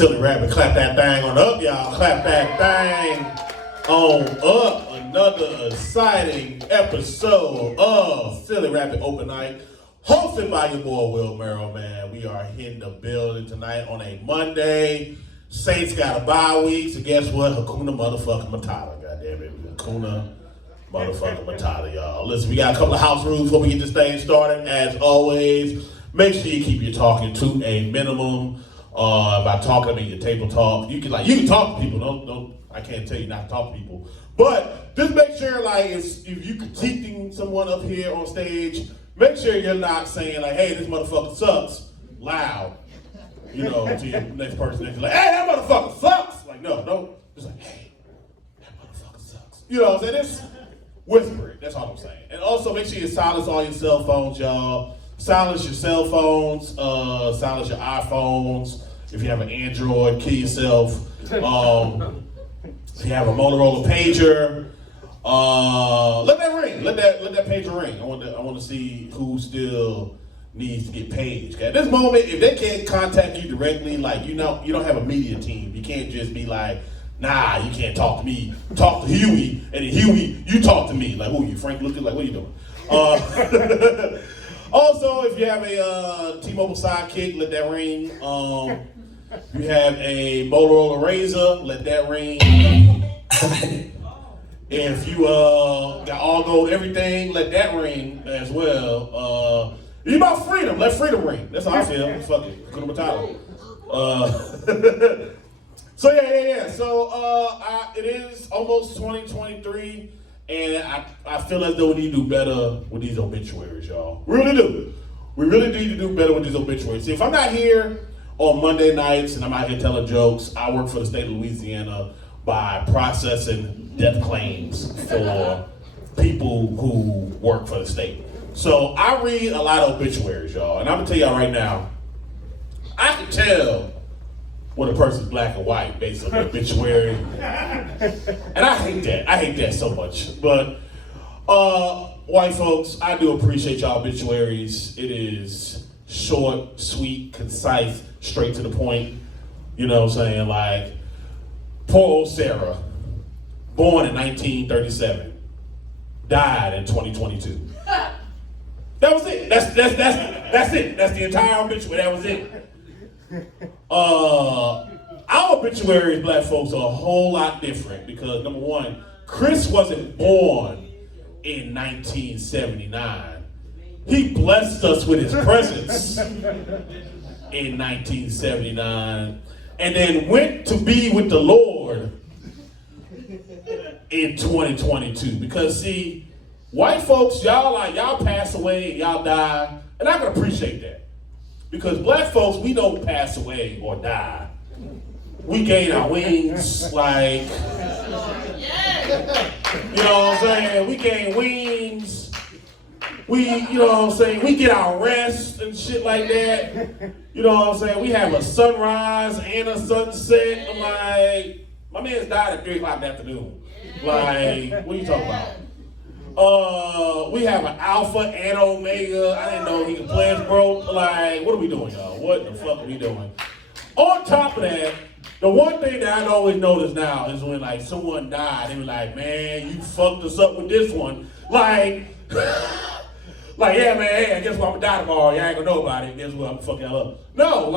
Silly Rabbit, clap that thing on up, y'all. Clap that thing on up. Another exciting episode of Silly Rabbit Open Night, hosted by your boy Will Merrill, man. We are hitting the building tonight on a Monday. Saints got a bye week, so guess what? Hakuna motherfucking Matata, goddammit. Hakuna motherfucking Matata, y'all. Listen, we got a couple of house rules before we get this thing started. As always, make sure you keep your talking to a minimum. By talking, I mean your table talk. You can talk to people. Don't. I can't tell you not to talk to people. But just make sure, if you critiquing someone up here on stage, make sure you're not saying "Hey, this motherfucker sucks" loud. To your next person next to "Hey, that motherfucker sucks." No, don't. Just "Hey, that motherfucker sucks." You know what I'm saying? Just whisper it. That's all I'm saying. And also make sure you silence all your cell phones, y'all. Silence your cell phones, silence your iPhones. If you have an Android, kill yourself. If you have a Motorola pager, let that ring. Let that pager ring. I want to see who still needs to get paged. At this moment, if they can't contact you directly, you don't have a media team. You can't just be like, nah, you can't talk to me. Talk to Huey, and then Huey, you talk to me. Who are you, Frank Lucas? What are you doing? Also, if you have a T-Mobile Sidekick, let that ring. You have a Motorola Razr, let that ring. If you got all gold everything, let that ring as well. You about freedom, let freedom ring. That's how I feel. Fuck it. Hakuna Matata. So yeah. So it is almost 2023. And I feel as though we need to do better with these obituaries, y'all. We really do. We really need to do better with these obituaries. See, if I'm not here on Monday nights and I'm out here telling jokes, I work for the state of Louisiana by processing death claims for people who work for the state. So I read a lot of obituaries, y'all. And I'm going to tell y'all right now, I can tell when a person's black and white based on the obituary. And I hate that. I hate that so much. But white folks, I do appreciate y'all obituaries. It is short, sweet, concise, straight to the point. You know what I'm saying? Poor old Sarah, born in 1937, died in 2022. That was it. That's it. That's the entire obituary. That was it. Our obituaries, black folks, are a whole lot different because, number one, Chris wasn't born in 1979. He blessed us with his presence in 1979 and then went to be with the Lord in 2022. Because, see, white folks, y'all pass away and y'all die, and I can appreciate that. Because black folks, we don't pass away or die. We gain our wings, you know what I'm saying? We gain wings. We get our rest and shit like that. You know what I'm saying? We have a sunrise and a sunset. I'm like, my man's died at 3 o'clock in the afternoon. What are you talking about? We have an alpha and omega. I didn't know he could play his bro. What are we doing, y'all? What the fuck are we doing? On top of that, the one thing that I always notice now is when someone died, they be like, man, you fucked us up with this one. Yeah, man, hey, guess what? I'm gonna die tomorrow. Y'all ain't gonna know about it. Guess what? I'm gonna fuck y'all up. No,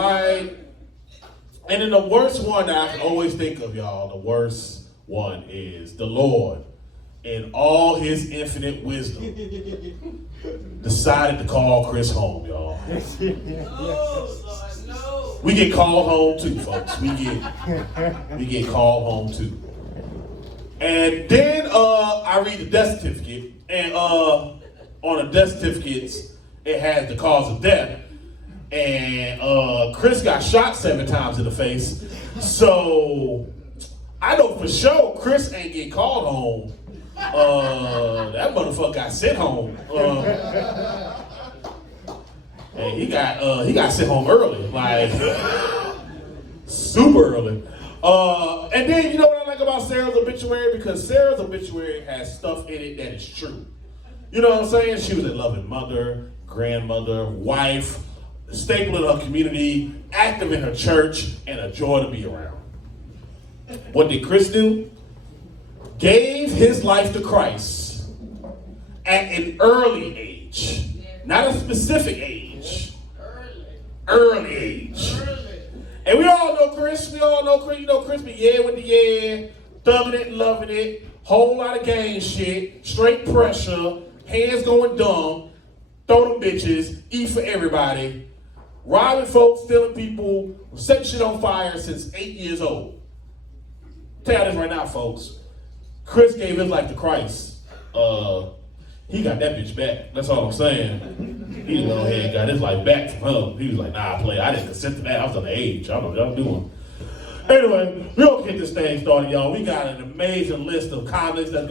and then the worst one that I can always think of, y'all, the worst one is the Lord, in all his infinite wisdom, decided to call Chris home, y'all. We get called home too, folks. We get called home too. And then I read the death certificate, and on the death certificates, it has the cause of death. And Chris got shot 7 times in the face. So I know for sure Chris ain't get called home. That motherfucker got sent home. And he got sent home early, super early. And then you know what I like about Sarah's obituary? Because Sarah's obituary has stuff in it that is true. You know what I'm saying? She was a loving mother, grandmother, wife, staple in her community, active in her church, and a joy to be around. What did Chris do? Gave his life to Christ at an early age. Not a specific age. Early age. And we all know Chris. You know Chris be with the thugging it, loving it, whole lot of gang shit, straight pressure, hands going dumb, throw them bitches, eat for everybody, robbing folks, stealing people, setting shit on fire since 8 years old. Tell you this right now, folks. Chris gave his life to Christ. He got that bitch back. That's all I'm saying. He went ahead and got his life back from him. He was like, nah, I didn't consent to that. I was on the age. I don't know what y'all doing. Anyway, we're going to get this thing started, y'all. We got an amazing list of comments that's